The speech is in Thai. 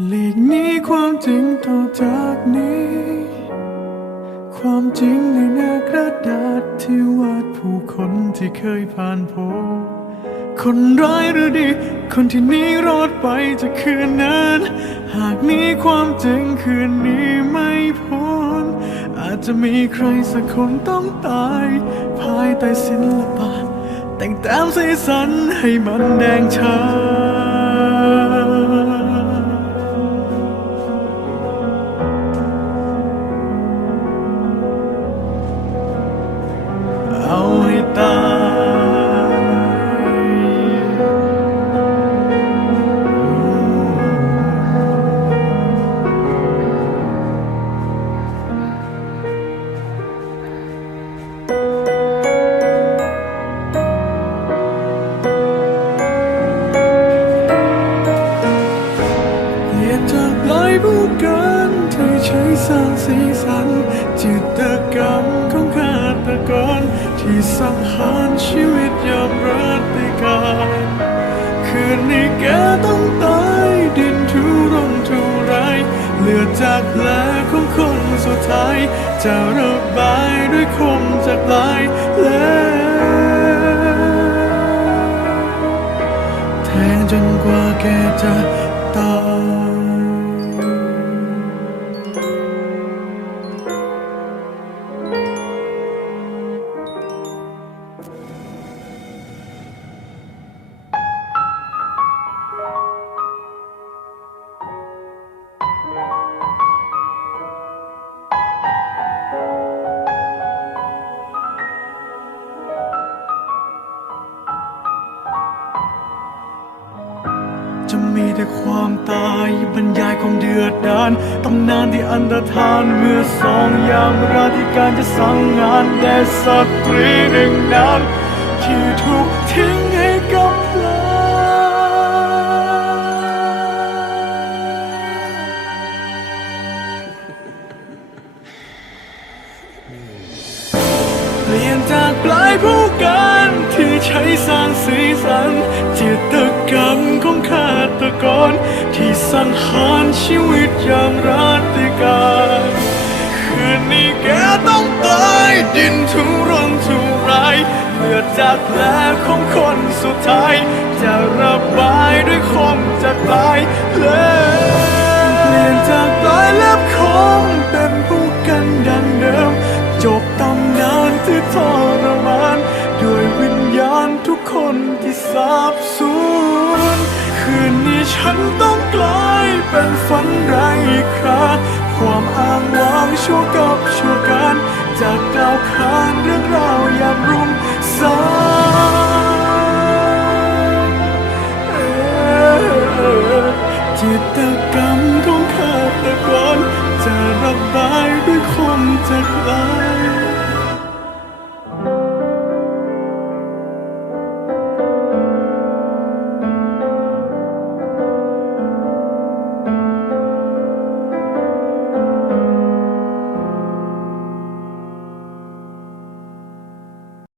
หลีกหนี้ความจริงต่อจากนี้ ความจริงในหน้ากระดาษที่วาดผู้คนที่เคยผ่านพบคนร้ายหรือดี คนที่นี้รอดไปจากคืนนั้น หากนี้ความจริงคืนนี้ไม่พ้น อาจจะมีใครสักคนต้องตาย ภายใต้ศิลปะ แต่งแต้มสีสันให้มันแดงชาเอา สีสัน จิตกรรมของฆาตกร ที่สังหารชีวิตยามรัติการคืนนี้แกต้องตายดินทุรนทุรายเหลือจากแผลของคนสุดท้าย จะระบายด้วยคมจากลายแหลแทงจนกว่าแกจะตาย จะมีแต่ความตายบรรยายความเดือดดานตำนานที่อันตรธานเมื่อสองยามราธิการจะสั่งงานแด่สตรีหนึ่งนานที่ถูกทิ้งให้กับเพลเปลี่ยนจากปลายผู้การที่ใช้สร้างสีสันจิตก รรมของฆาตกร ที่สังหารชีวิตอย่างราติการคืนนี้แกต้องตายดินทุรนทุรายเลือดจากแผลของคนสุดท้าย จะระบายด้วยคมจากปลายเล็บเปลี่ยนจากปลายเล็บคมเป็นผู้กันดังเดิม จบตำนานที่ทร ฉันต้องกลายเป็นฝันไร้ายอีกคราความอ้างว้างชั่วกับชั่วการจากกล่าวขานเรื่องราวยางรุมสานเจิตกรรมของฆาตกรจะระบายด้วยคมจากลาย